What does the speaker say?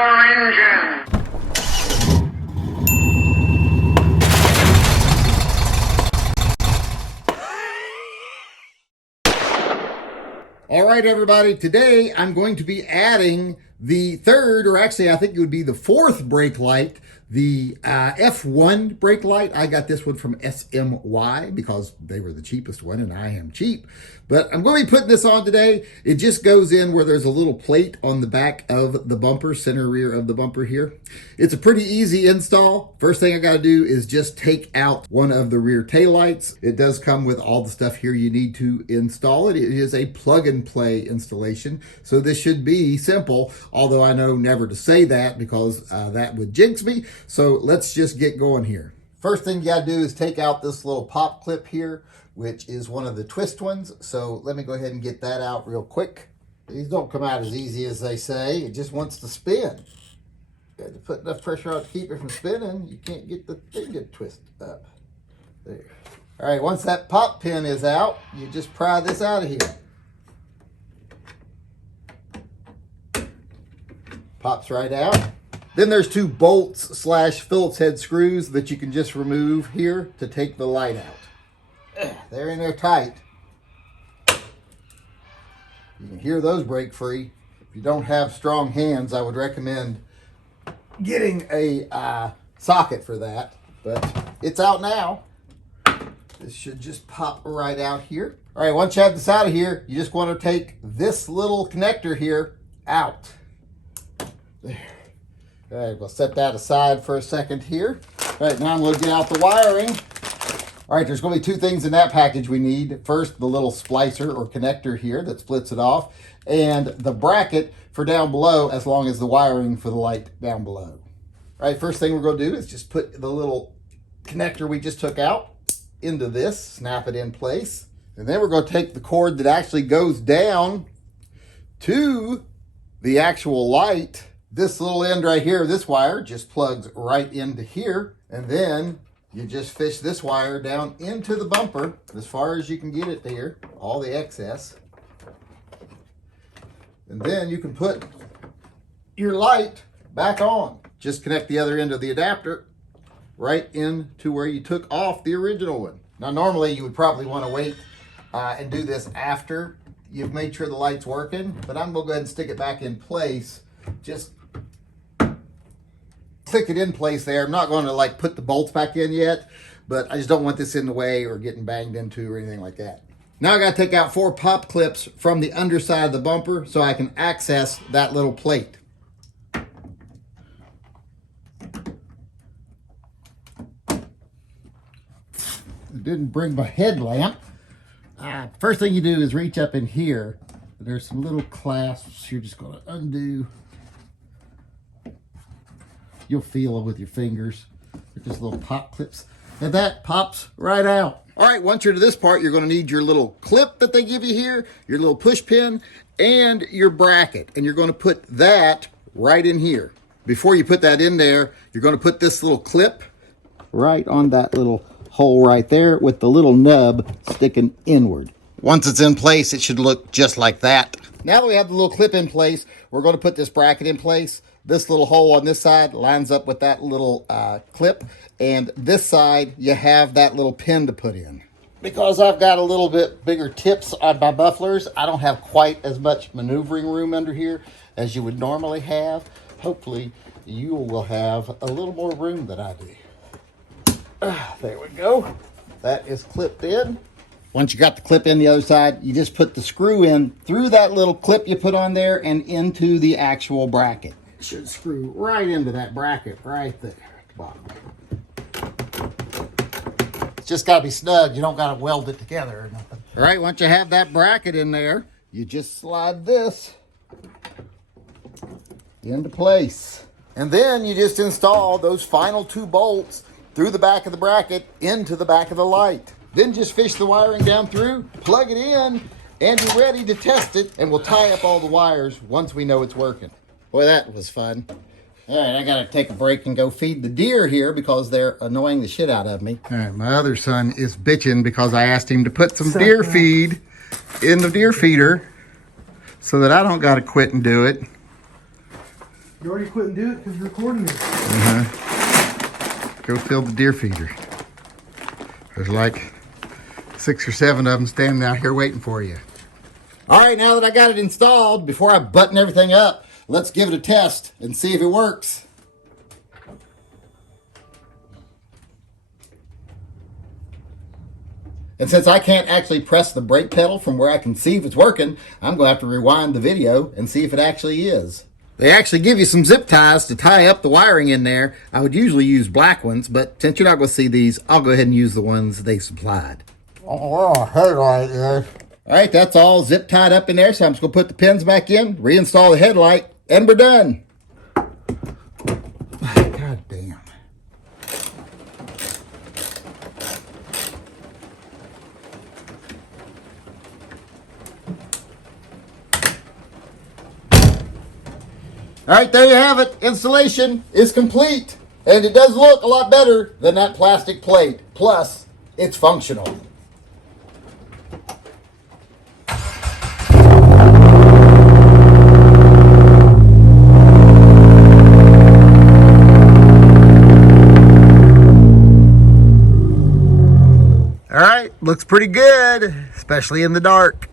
your engine. All right, everybody, today I'm going to be adding the third, or actually I think it would be the fourth brake light, the F1 brake light. I got this one from SMY because they were the cheapest one and I am cheap. But I'm going to be putting this on today. It just goes in where there's a little plate on the back of the bumper, center rear of the bumper here. It's a pretty easy install. First thing I got to do is just take out one of the rear taillights. It does come with all the stuff here you need to install it. It is a plug and play installation. So this should be simple, although I know never to say that because that would jinx me. So let's just get going here. First thing you got to do is take out this little pop clip here, which is one of the twist ones. So let me go ahead and get that out real quick. These don't come out as easy as they say. It just wants to spin. You got to put enough pressure on to keep it from spinning. You can't get the thing to twist up. There. All right, once that pop pin is out, you just pry this out of here. Pops right out. Then there's two bolts / Phillips head screws that you can just remove here to take the light out. They're in there tight. You can hear those break free. If you don't have strong hands, I would recommend getting a socket for that. But it's out now. This should just pop right out here. All right, once you have this out of here, you just want to take this little connector here out. There. All right, we'll set that aside for a second here. All right, now I'm going to get out the wiring. All right, there's going to be two things in that package we need. First, the little splicer or connector here that splits it off, and the bracket for down below, as long as the wiring for the light down below. All right, first thing we're going to do is just put the little connector we just took out into this, snap it in place, and then we're going to take the cord that actually goes down to the actual light. This little end right here, this wire just plugs right into here, and then you just fish this wire down into the bumper as far as you can get it there, all the excess. And then you can put your light back on. Just connect the other end of the adapter right into where you took off the original one. Now, normally you would probably want to wait and do this after you've made sure the light's working, but I'm going to go ahead and stick it back in place. Just click it in place there. I'm not going to like put the bolts back in yet, but I just don't want this in the way or getting banged into or anything like that. Now I got to take out 4 pop clips from the underside of the bumper so I can access that little plate. I didn't bring my headlamp. First thing you do is reach up in here. There's some little clasps you're just going to undo. You'll feel it with your fingers. They're just little pop clips. And that pops right out. All right, once you're to this part, you're going to need your little clip that they give you here, your little push pin, and your bracket. And you're going to put that right in here. Before you put that in there, you're going to put this little clip right on that little hole right there with the little nub sticking inward. Once it's in place, it should look just like that. Now that we have the little clip in place, we're going to put this bracket in place. This little hole on this side lines up with that little clip, and this side you have that little pin to put in. Because I've got a little bit bigger tips on my mufflers, I don't have quite as much maneuvering room under here as you would normally have. Hopefully you will have a little more room than I do. There we go. That is clipped in. Once you got the clip in the other side, you just put the screw in through that little clip you put on there and into the actual bracket. It should screw right into that bracket right there at the bottom. It's just got to be snug. You don't got to weld it together or nothing. All right, once you have that bracket in there, you just slide this into place. And then you just install those final 2 bolts through the back of the bracket into the back of the light. Then just fish the wiring down through, plug it in, and you're ready to test it. And we'll tie up all the wires once we know it's working. Boy, that was fun. All right, I got to take a break and go feed the deer here because they're annoying the shit out of me. All right, my other son is bitching because I asked him to put some deer feed in the deer feeder so that I don't got to quit and do it. You already couldn't do it because you're recording it. Go fill the deer feeder. There's like 6 or 7 of them standing out here waiting for you. All right, now that I got it installed, before I button everything up, let's give it a test and see if it works. And since I can't actually press the brake pedal from where I can see if it's working, I'm going to have to rewind the video and see if it actually is. They actually give you some zip ties to tie up the wiring in there. I would usually use black ones, but since you're not going to see these, I'll go ahead and use the ones they supplied. Oh, headlight, yes. All right, that's all zip tied up in there, so I'm just going to put the pins back in, reinstall the headlight, and we're done. God damn. All right, there you have it. Installation is complete. And it does look a lot better than that plastic plate. Plus, it's functional. All right, looks pretty good, especially in the dark.